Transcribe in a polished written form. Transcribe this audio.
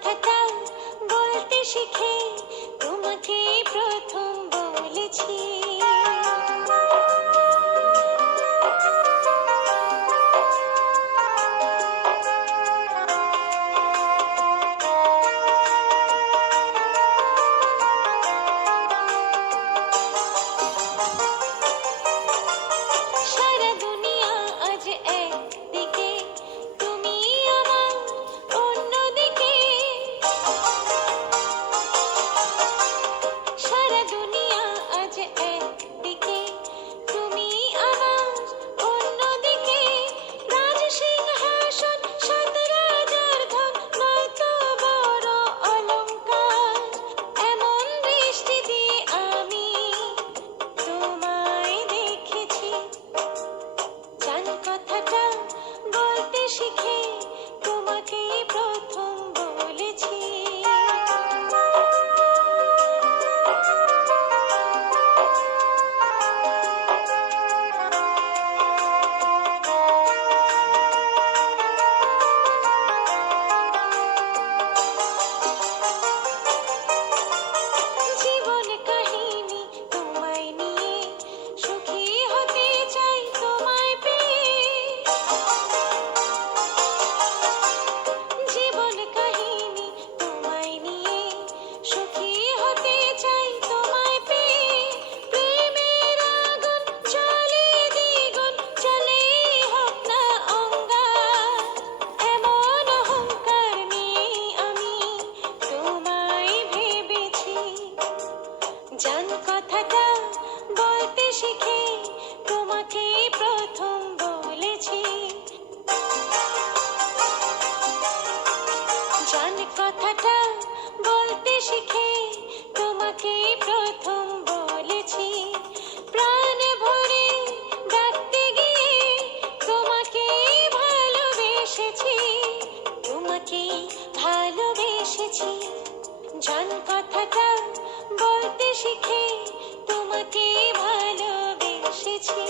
কথাটা বলতে শিখে তোমাকে প্রথম বলেছি। সারা দুনিয়া আজ একদিকে, তুমি আমার অন্যদিকে। সারা দুনিয়া আজ একদিকে, তুমি আমার অন্যদিকে। রাজ সিংহাসন সাত রাজার ধন, নয়তো বড় অলংকার। এমন দৃষ্টি দিয়ে আমি তোমায় দেখেছি। জান কথাটা বলতে শিখে তোমাকে প্রথম বলেছি। জীবন কাহিনী তোমায় নিয়ে, সুখী হতে চাই তোমায় পেয়ে। জীবন কাহিনী তোমায় নিয়ে, সুখী হতে চাই তোমায় পেয়ে। প্রেমের আগুন জ্বলে দ্বিগুণ, জ্বলেই হোক না অঙ্গার। এমন অহংকার নিয়ে আমি তোমায় ভেবেছি। জান কথাটা বলতে শিখে তোমাকে প্রথম বলেছি। জান কথাটা বলতে শিখে তোমাকে প্রথম বলেছি। প্রাণ ভরে ডাকতে গিয়ে তোমাকে ভালোবেসেছি। তোমাকে ভালোবেসেছি। জান কথাটা বলতে শিখে তোমাকে ভালোবেসেছি।